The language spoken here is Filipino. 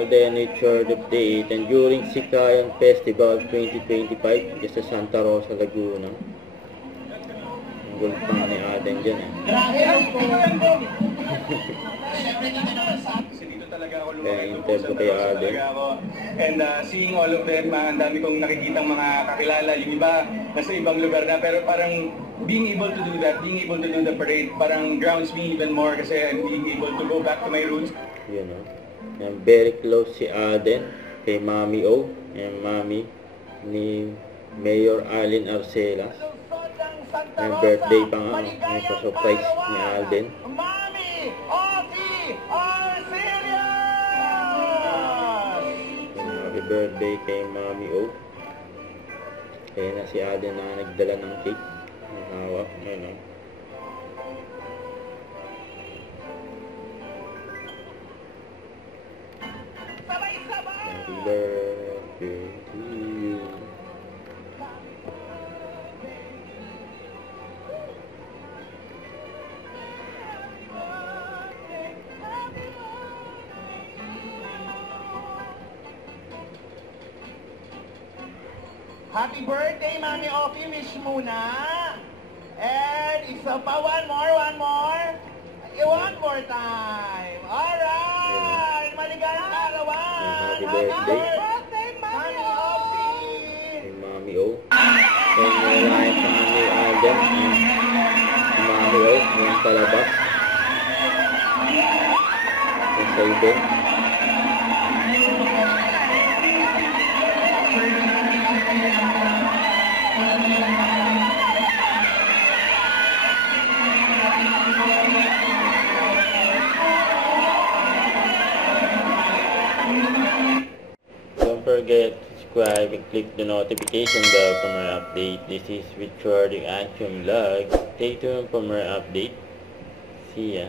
Alden Richard update, and during Sikayan Festival 2025 just sa Santa Rosa, Laguna. Ang gold pa ni Alden dyan eh. Kaya interview kay Alden. And seeing all of them, ang dami kong nakikitang mga kakilala. Yung iba nasa ibang lugar na, pero parang being able to do that, being able to do the parade, parang grounds me even more kasi I'm being able to go back to my roots. Yun o. Yan, very close si Alden kay Mami O. Yan, Mami ni Mayor Arlene Arcelas. May birthday pa nga. May pa-surprise ni Alden. Mami Oki Arcelas! Happy birthday kay Mami O. Kaya na si Alden na nagdala ng cake. Ang hawak. Yan o. Happy birthday to you. Happy birthday, Mami Oki. Wish muna. And isa pa, one more. One more time. Alright! Maligayang karawan! Happy birthday. Mami Oki! Kay Mami O. So, nalayan pa nga ni Alden. Si Mami O. Yung palabas. Yung sa ibon. Don't forget to subscribe and click the notification bell for more update. This is Richard Action Vlog. Stay tuned for more update. See ya.